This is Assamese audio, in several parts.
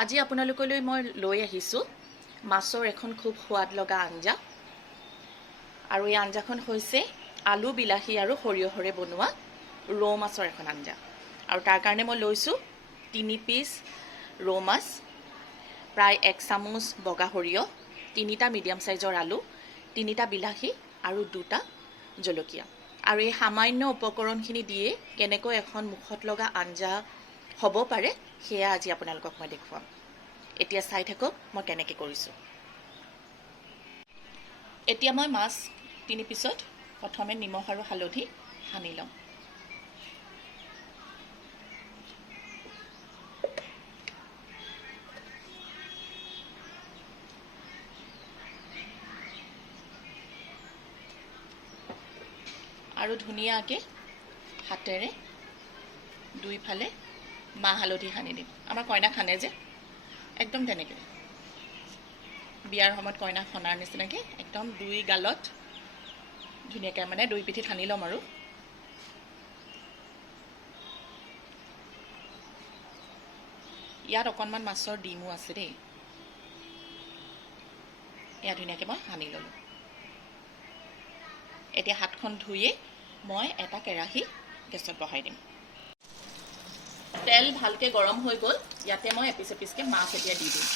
আজি আপোনালোকলৈ মই লৈ আহিছোঁ মাছৰ এখন খুব সোৱাদ লগা আঞ্জা। আৰু এই আঞ্জাখন হৈছে আলু বিলাহী আৰু সৰিয়হৰে বনোৱা ৰৌ মাছৰ এখন আঞ্জা। আৰু তাৰ কাৰণে মই লৈছোঁ 3 পিচ ৰৌ মাছ, প্ৰায় 1 চামুচ বগা সৰিয়হ, 3টা মিডিয়াম সাইজৰ আলু, 3টা বিলাহী আৰু 2টা জলকীয়া। আৰু এই সামান্য উপকৰণখিনি দিয়ে কেনেকৈ এখন মুখত লগা আঞ্জা হ'ব পাৰে সেয়া আজি আপোনালোকক মই দেখুৱাম। এতিয়া চাই থাকক মই কেনেকৈ কৰিছোঁ। এতিয়া মই মাছ 3 পিছত প্ৰথমে নিমখ আৰু হালধি সানি ল'ম। আৰু ধুনীয়াকৈ হাতেৰে দুইফালে মাহ হালধি সানি দিম। আমাৰ কইনা খানে যে একদম তেনেকৈ বিয়াৰ সময়ত কইনা খনাৰ নিচিনাকৈ একদম 2 গালত ধুনীয়াকৈ মানে 2 পিঠিত সানি ল'ম। আৰু ইয়াত অকণমান মাছৰ ডিমো আছে দেই। এয়া ধুনীয়াকৈ মই সানি ল'লোঁ। এতিয়া হাতখন ধুয়ে মই এটা কেৰাহী গেছত বহাই দিম। তেল ভালকৈ গৰম হৈ গ'ল। ইয়াতে মই এপিচ এপিচকৈ মাছ এতিয়া দি দিম।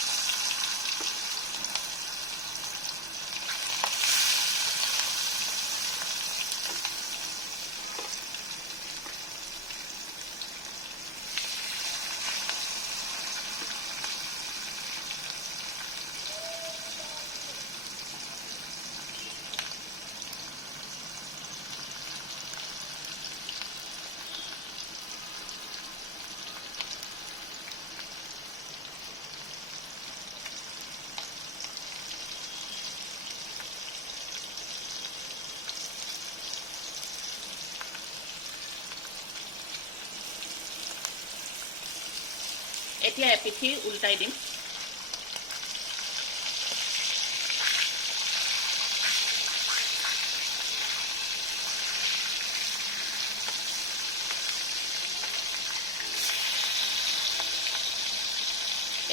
এতিয়া এপিঠি উল্টাই দিম।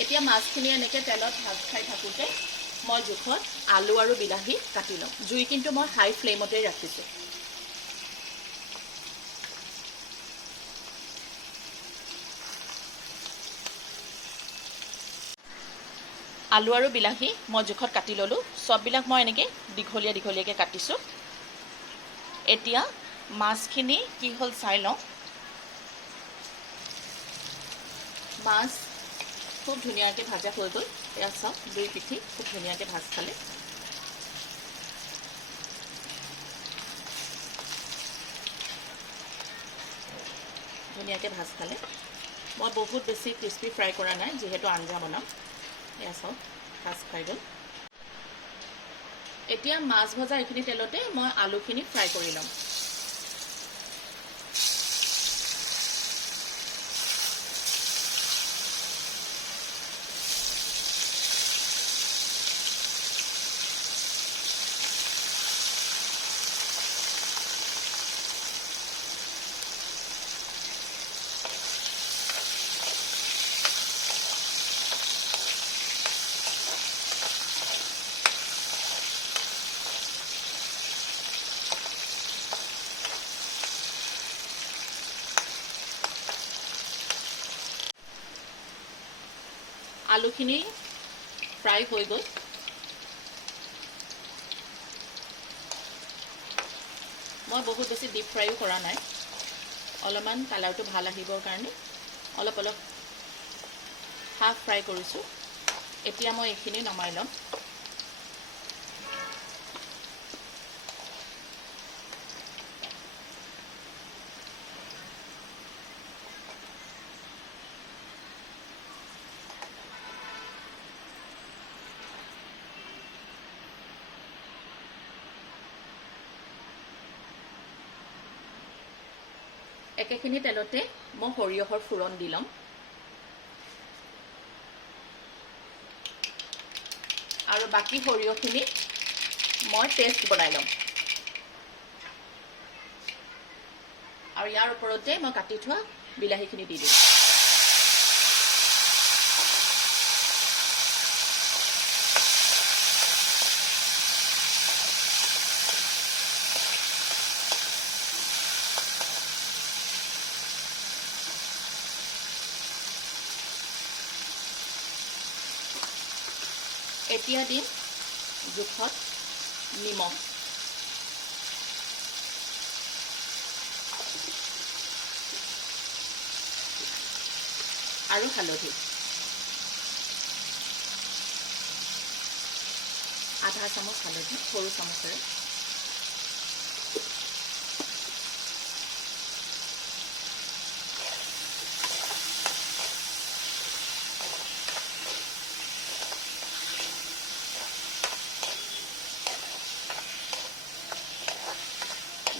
এতিয়া মাছখিনি এনেকৈ তেলত ভাজ খাই থাকোঁতে মই জোখত আলু আৰু বিলাহী কাটি লওঁ। জুই কিন্তু মই হাই ফ্লেমতে ৰাখিছোঁ। আলু আৰু বিলাহী মই জোখত কাটি ল'লোঁ। চববিলাক মই এনেকৈ দীঘলীয়াকৈ কাটিছোঁ। এতিয়া মাছখিনি কি হ'ল চাই লওঁ। মাছ খুব ধুনীয়াকৈ ভাজা হৈ গ'ল। এয়া চাওক 2 পিঠি খুব ধুনীয়াকৈ ভাজ খালে। ধুনীয়াকৈ ভাজ খালে। মই বহুত বেছি ক্ৰিস্পি ফ্ৰাই কৰা নাই, যিহেতু আঞ্জা বনাম। এয়া চাওক ভাজ খাই গ'ল। এতিয়া মাছ ভজা এইখিনি তেলতে মই আলুখিনি ফ্ৰাই কৰি ল'ম। আলুখিনি ফ্ৰাই হৈ গ'ল। মই বহুত বেছি ডিপ ফ্ৰাইও কৰা নাই, অলপমান কালাৰটো ভাল আহিবৰ কাৰণে অলপ হাফ ফ্ৰাই কৰিছোঁ। এতিয়া মই এইখিনি নমাই ল'ম। একেখিনি তেলতে মই সৰিয়হৰ ফুৰণ দি ল'ম। আৰু বাকী সৰিয়হখিনি মই পেষ্ট বনাই ল'ম। আৰু ইয়াৰ ওপৰতে মই কাটি থোৱা বিলাহীখিনি দি দিম। এতিয়া দিম জোখত নিমখ, আৰু হালধি, আধা চামুচ হালধি সৰু চামুচেৰে,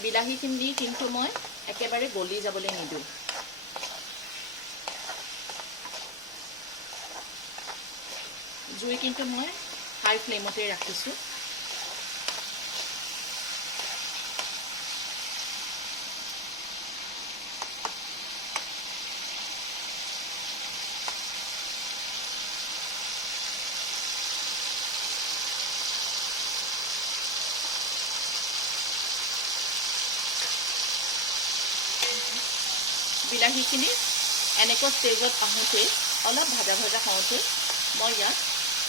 বিলাহীখিনি কিন্তু মই একেবাৰে গলি যাবলৈ নিদিওঁ। জুই কিন্তু মই হাই ফ্লেমতে ৰাখিছোঁ। বিলাহীখিনি এনেকুৱা ষ্টেজত আহোঁতেই অলপ ভাজা ভাজা হওঁতে মই ইয়াত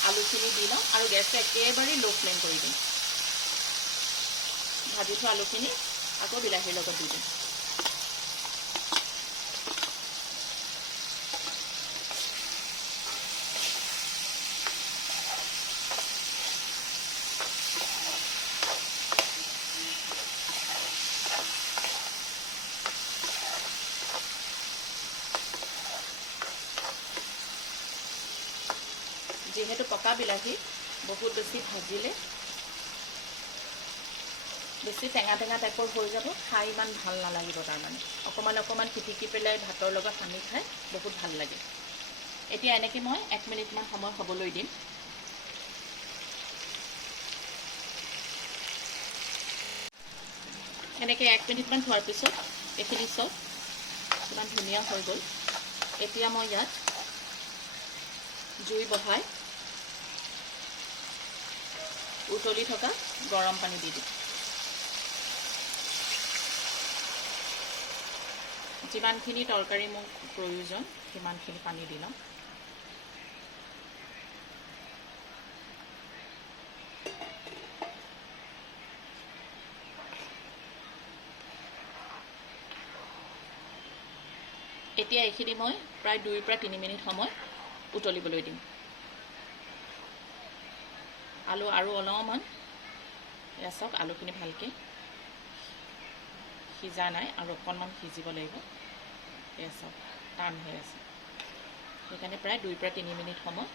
আলুখিনি দি লওঁ আৰু গেছটো একেবাৰে ল' ফ্লেম কৰি দিম। ভাজি থোৱা আলুখিনি আকৌ বিলাহীৰ লগত দি দিম। যিহেতু পকা বিলাহী বহুত বেছি ভাজিলে বেছি টেঙা টেঙা টাইপৰ হৈ যাব, খাই ইমান ভাল নালাগিব। তাৰমানে অকণমান অকণমান পিটিকি পেলাই ভাতৰ লগত সানি খাই বহুত ভাল লাগে। এতিয়া এনেকৈ মই 1 মিনিটমান সময় হ'বলৈ দিম। এনেকৈ 1 মিনিটমান থোৱাৰ পিছত এইখিনি চব কিমান ধুনীয়া হৈ গ'ল। এতিয়া মই ইয়াত জুই বহাই উতলি থকা গৰম পানী দি দিম। যিমানখিনি তৰকাৰী মোক প্ৰয়োজন সিমানখিনি পানী দি লওঁ। এতিয়া এইখিনি মই প্ৰায় 2 পৰা 3 মিনিট সময় উতলিবলৈ দিম। আলু আৰু অলপমান এয়া চাওক আলুখিনি ভালকৈ সিজা নাই আৰু অকণমান সিজিব লাগিব। এয়া চাওক টান হৈ আছে, সেইকাৰণে প্ৰায় 2 পৰা 3 মিনিট সময়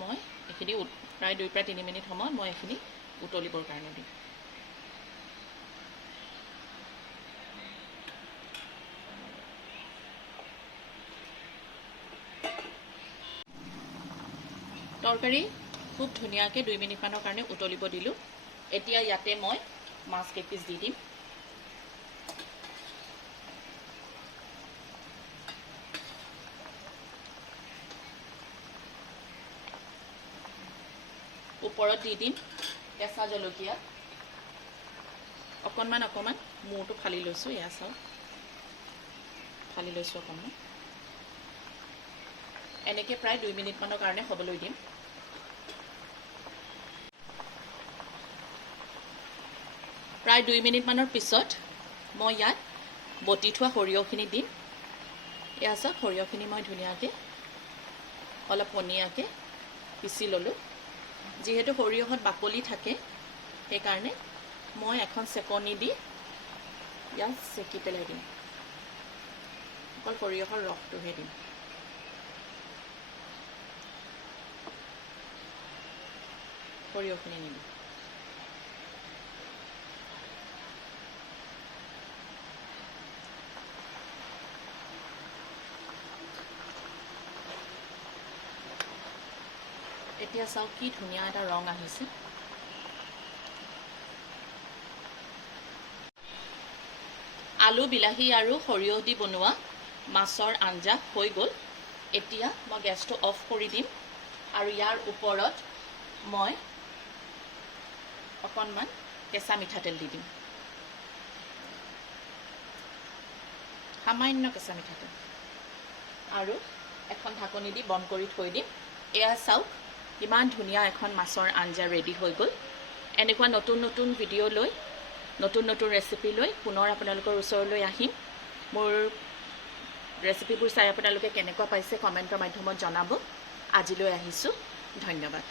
মই এইখিনি প্ৰায় 2 পৰা 3 মিনিট সময় মই এইখিনি উতলিবৰ কাৰণে দিম। তৰকাৰী খুব ধুনীয়াকৈ 2 মিনিটমানৰ কাৰণে উতলিব দিলোঁ। এতিয়া ইয়াতে মই মাছ কেইপিচ দি দিম। ওপৰত দি দিম কেঁচা জলকীয়া, অকণমান অকণমান মূৰটো ফালি লৈছোঁ। এয়া চাওক ফালি লৈছোঁ অকণমান। এনেকৈ প্ৰায় 2 মিনিটমানৰ কাৰণে হ'বলৈ দিম। প্ৰায় 2 মিনিটমানৰ পিছত মই ইয়াত বটি থোৱা সৰিয়হখিনি দিম। এয়া চাওক সৰিয়হখিনি মই ধুনীয়াকৈ অলপ পনীয়াকৈ পিচি ল'লোঁ। যিহেতু সৰিয়হত বাকলি থাকে সেইকাৰণে মই এখন চেকনি দি ইয়াত চেকি পেলাই দিম। অকল সৰিয়হৰ ৰসটোহে দিম। সৰিয়হখিনি নিদিম। এতিয়া চাওক কি ধুনীয়া এটা ৰং আহিছে। আলু বিলাহী আৰু সৰিয়হ দি বনোৱা মাছৰ আঞ্জা হৈ গ'ল। এতিয়া মই গেছটো অফ কৰি দিম আৰু ইয়াৰ ওপৰত মই অকণমান কেঁচা মিঠাতেল দি দিম, সামান্য কেঁচা মিঠাতেল, আৰু এখন ঢাকনি দি বন্ধ কৰি থৈ দিম। এয়া চাওক ইমান ধুনীয়া এখন মাছৰ আঞ্জা ৰেডি হৈ গ'ল। এনেকুৱা নতুন নতুন ভিডিঅ' লৈ নতুন নতুন ৰেচিপি লৈ পুনৰ আপোনালোকৰ ওচৰলৈ আহিম। মোৰ ৰেচিপিবোৰ চাই আপোনালোকে কেনেকুৱা পাইছে কমেণ্টৰ মাধ্যমত জনাব। আজিলৈ আহিছোঁ, ধন্যবাদ।